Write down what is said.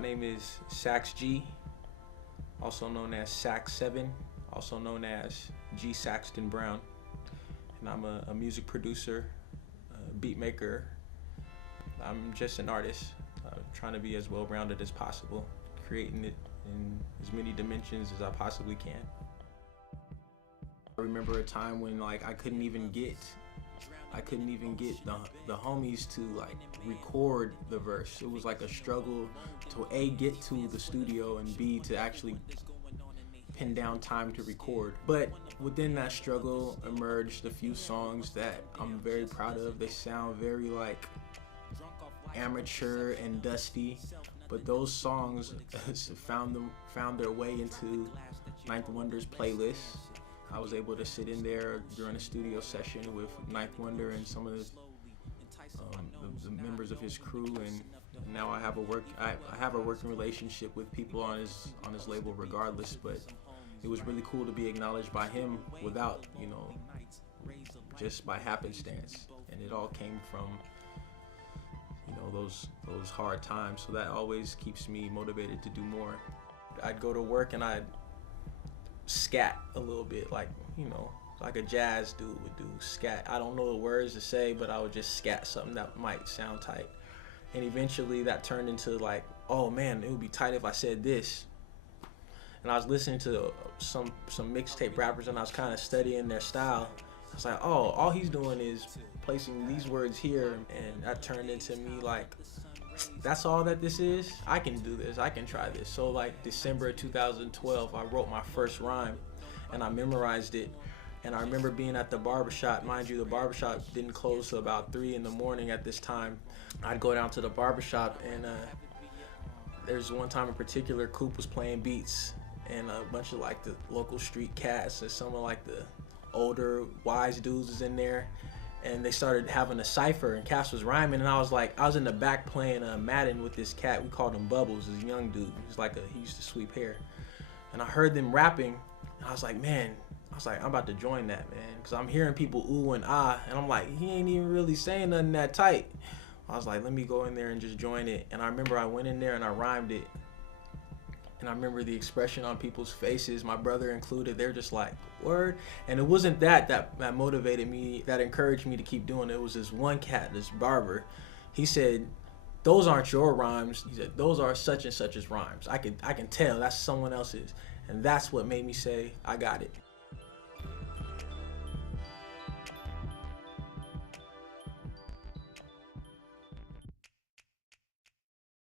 My name is Sax G, also known as Sax 7, also known as G Saxton Brown. And I'm a music producer, a beat maker. I'm just an artist, trying to be as well-rounded as possible, creating it in as many dimensions as I possibly can. I remember a time when I couldn't even get the homies to record the verse. It was like a struggle to A, get to the studio, and B, to actually pin down time to record. But within that struggle emerged a few songs that I'm very proud of. They sound very amateur and dusty, but those songs found their way into Ninth Wonder's playlist. I was able to sit in there during a studio session with Ninth Wonder and some of the members of his crew, and now I have a working relationship with people on his label regardless. But it was really cool to be acknowledged by him without, just by happenstance, and it all came from those hard times. So that always keeps me motivated to do more. I'd go to work and I'd scat a little bit, like a jazz dude would do, scat. I don't know the words to say, but I would just scat something that might sound tight. And eventually that turned into oh man, it would be tight if I said this. And I was listening to some mixtape rappers, and I was kind of studying their style. I was like, oh, all he's doing is placing these words here, and that turned into me that's all that this is? I can do this, I can try this. So December of 2012, I wrote my first rhyme and I memorized it. And I remember being at the barbershop. Mind you, the barbershop didn't close till about 3 in the morning at this time. I'd go down to the barbershop, and there's one time in particular, Coop was playing beats, and a bunch of the local street cats and some of the older wise dudes was in there. And they started having a cipher, and Cass was rhyming, and I was in the back playing Madden with this cat. We called him Bubbles, this young dude. He used to sweep hair. And I heard them rapping, and I was like, man, I'm about to join that, man. Because I'm hearing people ooh and ah, and I'm like, he ain't even really saying nothing that tight. I was like, let me go in there and just join it. And I remember I went in there and I rhymed it. And I remember the expression on people's faces, my brother included. They're just like, word. And it wasn't that motivated me, that encouraged me to keep doing it. It was this one cat, this barber. He said, those aren't your rhymes. He said, those are such and such's rhymes. I can tell that's someone else's. And that's what made me say, I got it.